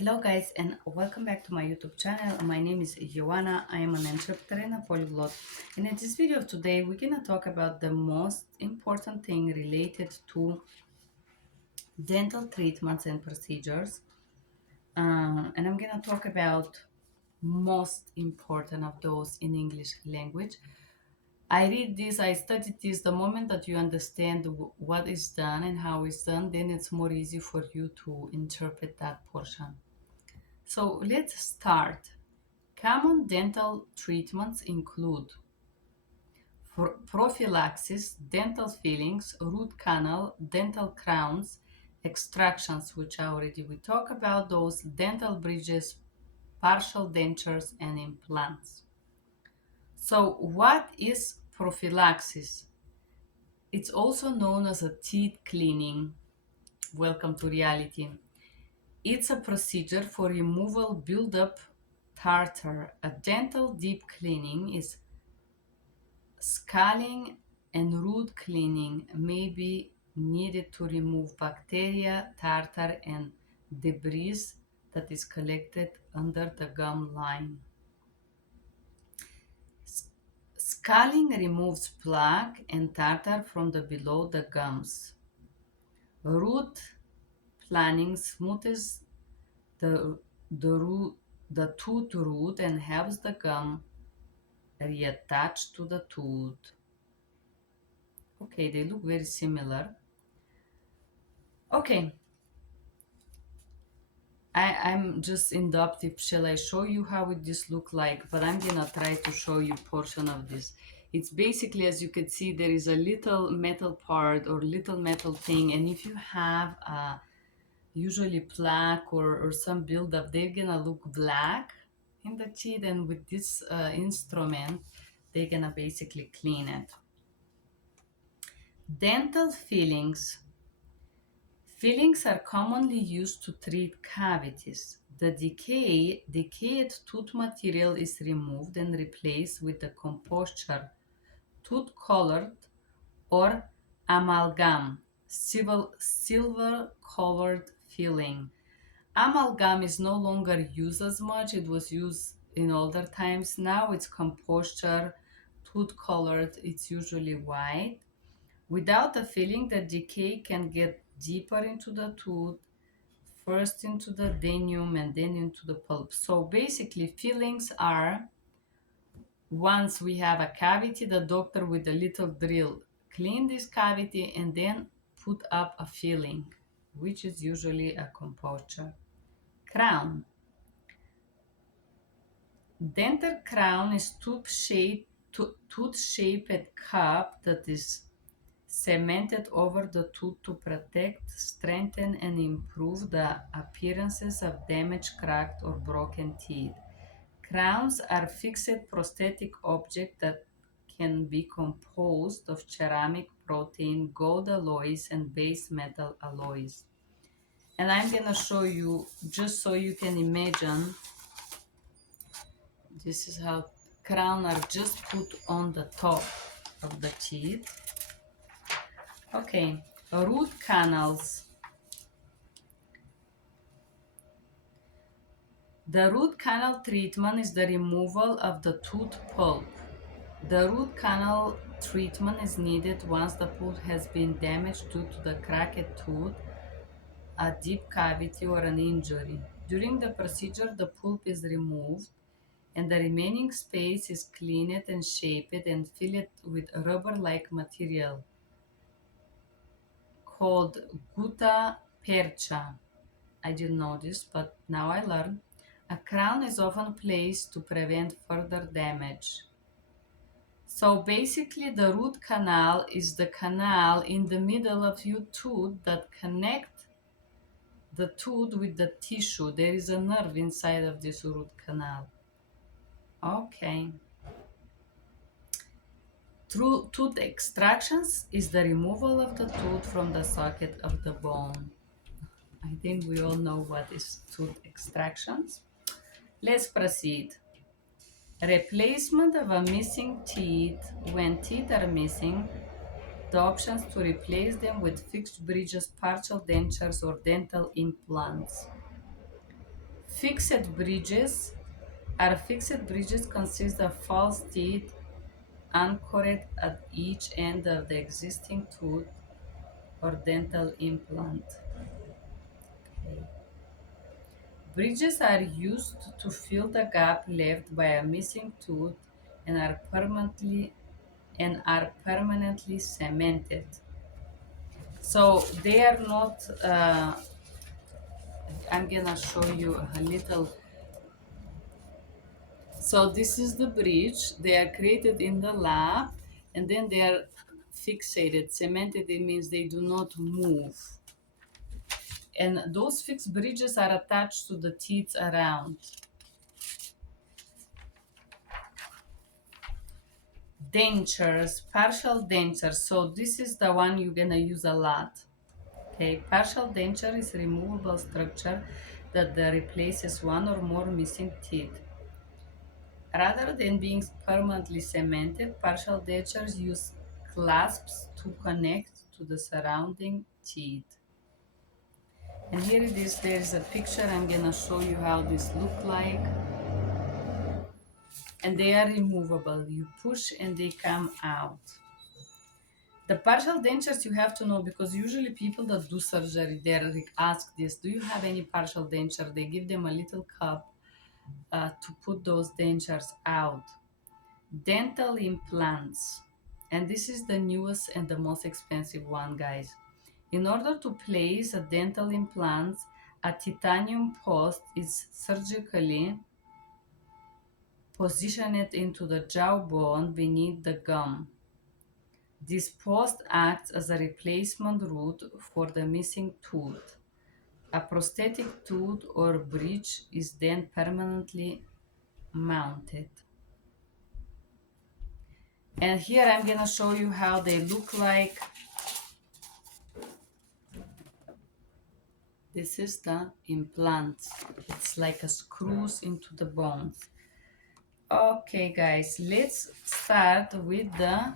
Hello guys and welcome back to my YouTube channel. My name is Joanna. I am an entrepreneur and a polyglot. And in this video today we're gonna talk about the most important thing related to dental treatments and procedures. And I'm gonna talk about most important of those in English language. I read this, I studied this. The moment that you understand what is done and how it's done, then it's more easy for you to interpret that portion. So let's start. Common dental treatments include prophylaxis, dental fillings, root canal, dental crowns, extractions, which already we talk about those, dental bridges, partial dentures, and implants. So what is prophylaxis? It's also known as a teeth cleaning. Welcome to reality. It's a procedure for removal buildup tartar. A dental deep cleaning is scaling and root cleaning may be needed to remove bacteria, tartar, and debris that is collected under the gum line. Scaling removes plaque and tartar from the below the gums. Root planning smooths the, the tooth root and helps the gum reattach to the tooth. Okay, they look very similar. Okay, I'm just inductive. Shall I show you how would this look like? But I'm gonna try to show you portion of this. It's basically, as you can see, there is a little metal part or little metal thing, and if you have usually plaque or some buildup, they're gonna look black in the teeth, and with this instrument, they're gonna basically clean it. Dental fillings. Fillings are commonly used to treat cavities. The decayed tooth material is removed and replaced with the composture, tooth-colored or amalgam, silver-colored filling. Amalgam is no longer used as much. It was used in older times. Now it's composture, tooth-colored. It's usually white. Without the filling, the decay can get deeper into the tooth, first into the denum and then into the pulp. So basically, fillings are, once we have a cavity, the doctor with a little drill clean this cavity and then put up a filling, which is usually a composture. Crown. Dental crown is tooth-shaped cup that is cemented over the tooth to protect, strengthen, and improve the appearances of damaged, cracked, or broken teeth. Crowns are fixed prosthetic objects that can be composed of ceramic, protein, gold alloys, and base metal alloys. And I'm going to show you, just so you can imagine, this is how crowns are just put on the top of the teeth. Okay, root canals. The root canal treatment is the removal of the tooth pulp. The root canal treatment is needed once the pulp has been damaged due to the cracked tooth, a deep cavity, or an injury. During the procedure, the pulp is removed and the remaining space is cleaned and shaped and filled with rubber-like material called gutta percha. I didn't know this, but now I learned. A crown is often placed to prevent further damage. So basically, the root canal is the canal in the middle of your tooth that connect the tooth with the tissue. There is a nerve inside of this root canal. Okay. Tooth extractions is the removal of the tooth from the socket of the bone. I think we all know what is tooth extractions. Let's proceed. Replacement of a missing teeth. When teeth are missing, the options to replace them with fixed bridges, partial dentures, or dental implants. Fixed bridges fixed bridges consist of false teeth anchored at each end of the existing tooth or dental implant. Okay. Bridges are used to fill the gap left by a missing tooth and are permanently cemented. So they are not. I'm gonna show you a little. So this is the bridge. They are created in the lab, and then they are fixated, cemented. It means they do not move. And those fixed bridges are attached to the teeth around. Dentures, partial dentures. So this is the one you're gonna use a lot. Okay, partial denture is a removable structure that replaces one or more missing teeth. Rather than being permanently cemented, partial dentures use clasps to connect to the surrounding teeth. And here it is, there's a picture. I'm gonna show you how this look like. And they are removable. You push and they come out. The partial dentures you have to know, because usually people that do surgery, they're asked this, do you have any partial denture? They give them a little cup to put those dentures out. Dental implants. And this is the newest and the most expensive one, guys. In order to place a dental implant, a titanium post is surgically positioned into the jawbone beneath the gum. This post acts as a replacement root for the missing tooth. A prosthetic tooth or bridge is then permanently mounted. And here I'm gonna show you how they look like. This is the implant. It's like a screws into the bones. Okay, guys, let's start with the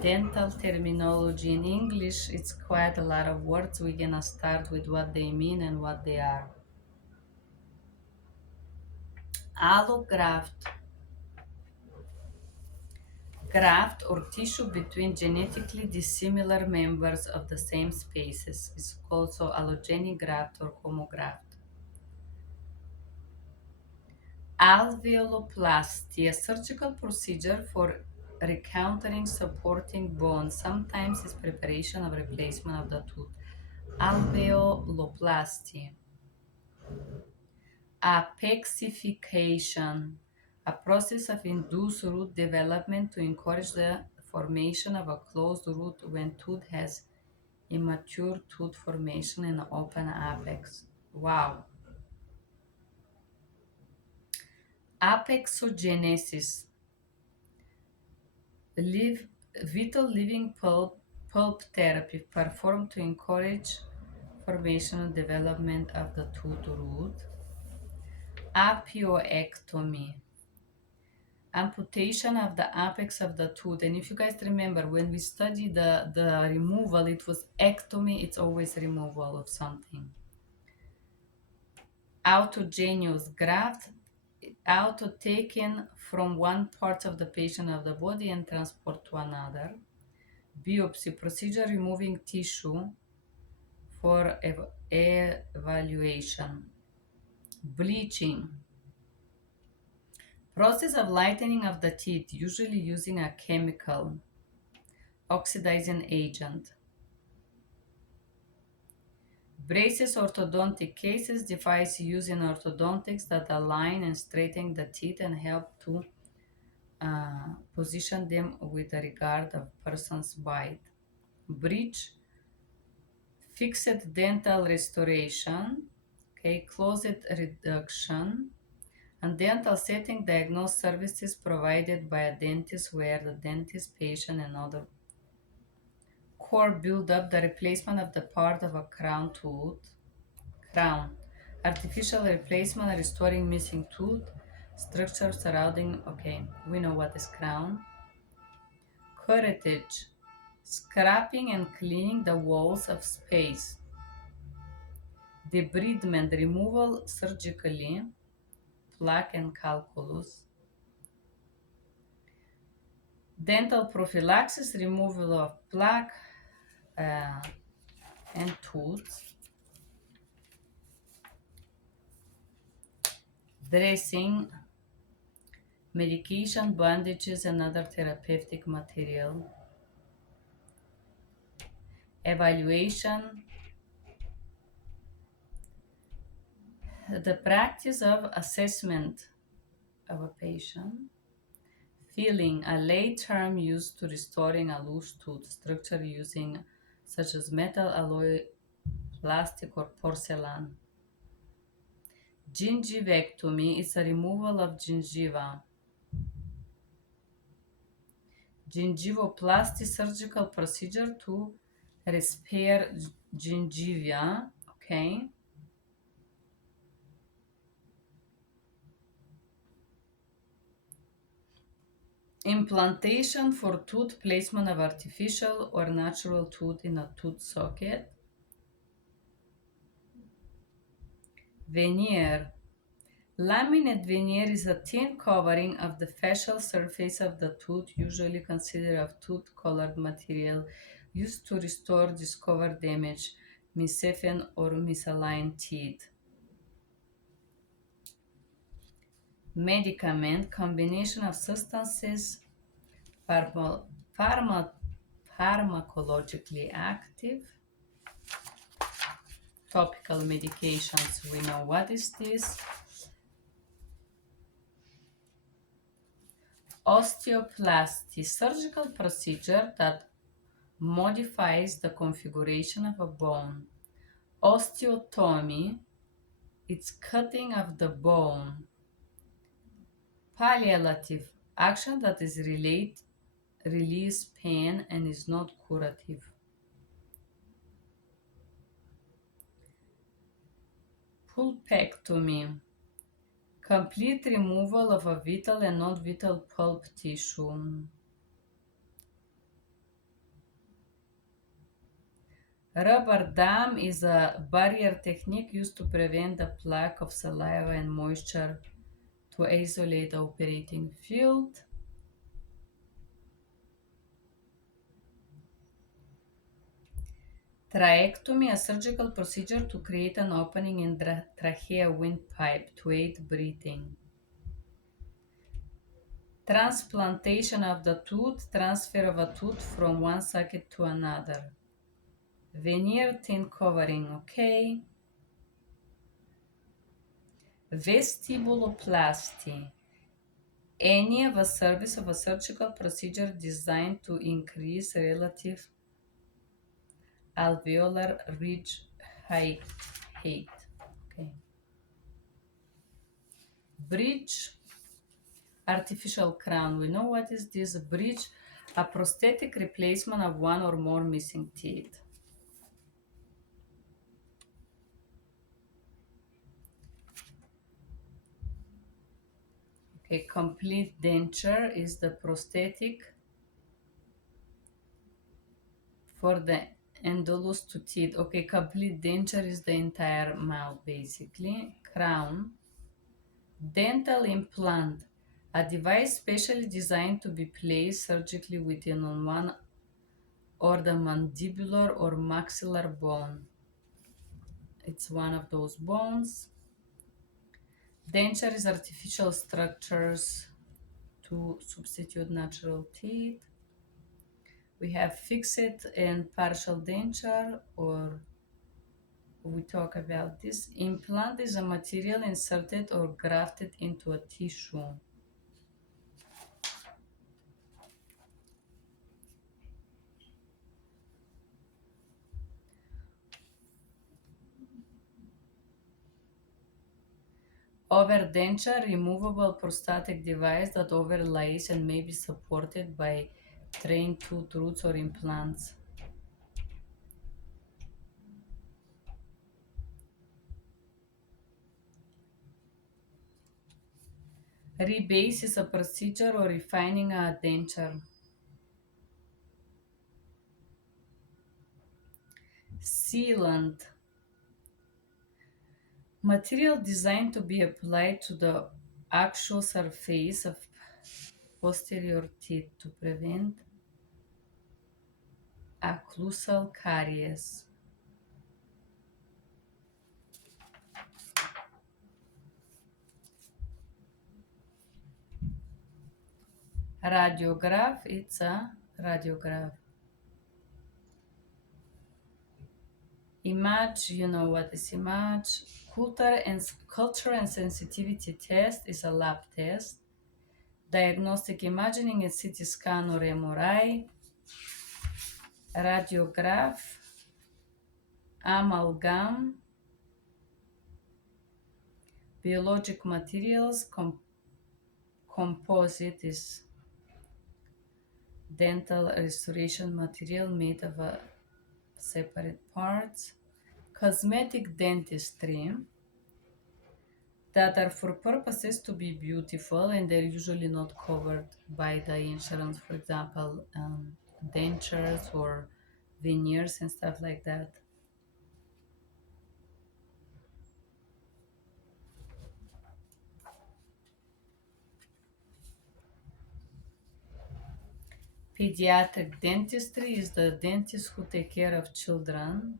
dental terminology. In English, it's quite a lot of words. We're gonna start with what they mean and what they are. Allograft. Graft or tissue between genetically dissimilar members of the same species is also allogenic graft or homograft. Alveoloplasty, a surgical procedure for recountering supporting bones, sometimes is preparation of replacement of the tooth. Alveoloplasty. Apexification, a process of induced root development to encourage the formation of a closed root when tooth has immature tooth formation in an open apex. Wow. Apexogenesis, vital living pulp therapy performed to encourage formation and development of the tooth root. Apioectomy, amputation of the apex of the tooth. And if you guys remember, when we studied the removal, it was ectomy, it's always removal of something. Autogenous graft, auto taken from one part of the patient of the body and transport to another. Biopsy, procedure removing tissue for evaluation. Bleaching, process of lightening of the teeth, usually using a chemical oxidizing agent. Braces, orthodontic cases, device used in orthodontics that align and straighten the teeth and help to position them with regard of person's bite. Bridge, fixed dental restoration, okay, closed reduction, and dental setting diagnosed services provided by a dentist where the dentist, patient, and other core build up the replacement of the part of a crown tooth. Crown, artificial replacement restoring missing tooth. Structure surrounding, okay, we know what is crown. Curettage, scraping and cleaning the walls of space. debridement, removal surgically, plaque and calculus. Dental prophylaxis, removal of plaque and tooth. Dressing, medication, bandages, and other therapeutic material. Evaluation, the practice of assessment of a patient. Filling, a lay term used to restoring a loose tooth structure using such as metal, alloy, plastic, or porcelain. Gingivectomy is a removal of gingiva. Gingivoplasty, surgical procedure to repair gingiva. Okay. Implantation for tooth, placement of artificial or natural tooth in a tooth socket. Veneer. Laminate veneer is a thin covering of the facial surface of the tooth, usually considered of tooth-colored material, used to restore discovered damage, miscephane or misaligned teeth. Medicament, combination of substances, pharmacologically active. Topical medications, we know what is this. Osteoplasty, surgical procedure that modifies the configuration of a bone. Osteotomy, it's cutting of the bone. Palliative, action that is release pain and is not curative. Pulpectomy, complete removal of a vital and non-vital pulp tissue. Rubber dam is a barrier technique used to prevent the plaque of saliva and moisture to isolate the operating field. Tracheotomy, a surgical procedure to create an opening in the trachea windpipe to aid breathing. Transplantation of the tooth, transfer of a tooth from one socket to another. Veneer thin covering, okay. Vestibuloplasty, any of a service of a surgical procedure designed to increase relative alveolar ridge height. Okay. Bridge, artificial crown. We know what is this bridge? A prosthetic replacement of one or more missing teeth. Okay, complete denture is the prosthetic for the endolus to teeth. Okay, complete denture is the entire mouth basically. Crown. Dental implant, a device specially designed to be placed surgically within on one or the mandibular or maxillar bone. It's one of those bones. Denture is artificial structures to substitute natural teeth. We have fixed and partial denture, or we talk about this. Implant is a material inserted or grafted into a tissue. Overdenture, removable prosthetic device that overlays and may be supported by trained tooth roots or implants. Rebase is a procedure or refining a denture. Sealant, Material designed to be applied to the actual surface of posterior teeth to prevent occlusal caries. Radiograph, it's a radiograph. Image, you know what is image. Culture and sensitivity test is a lab test. Diagnostic imaging, a CT scan or MRI. Radiograph, amalgam, biologic materials, composite is dental restoration material made of separate parts. Cosmetic dentistry, that are for purposes to be beautiful and they're usually not covered by the insurance, for example, dentures or veneers and stuff like that. Pediatric dentistry is the dentists who take care of children.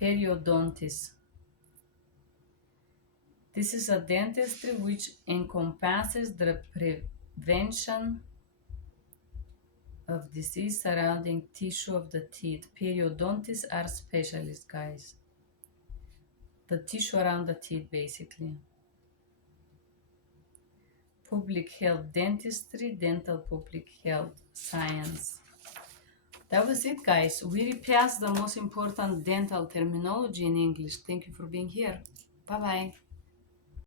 Periodontist. This is a dentistry which encompasses the prevention of disease surrounding tissue of the teeth. Periodontists are specialists, guys. The tissue around the teeth, basically. Public health dentistry, dental public health science. That was it, guys. We repassed the most important dental terminology in English. Thank you for being here. Bye bye.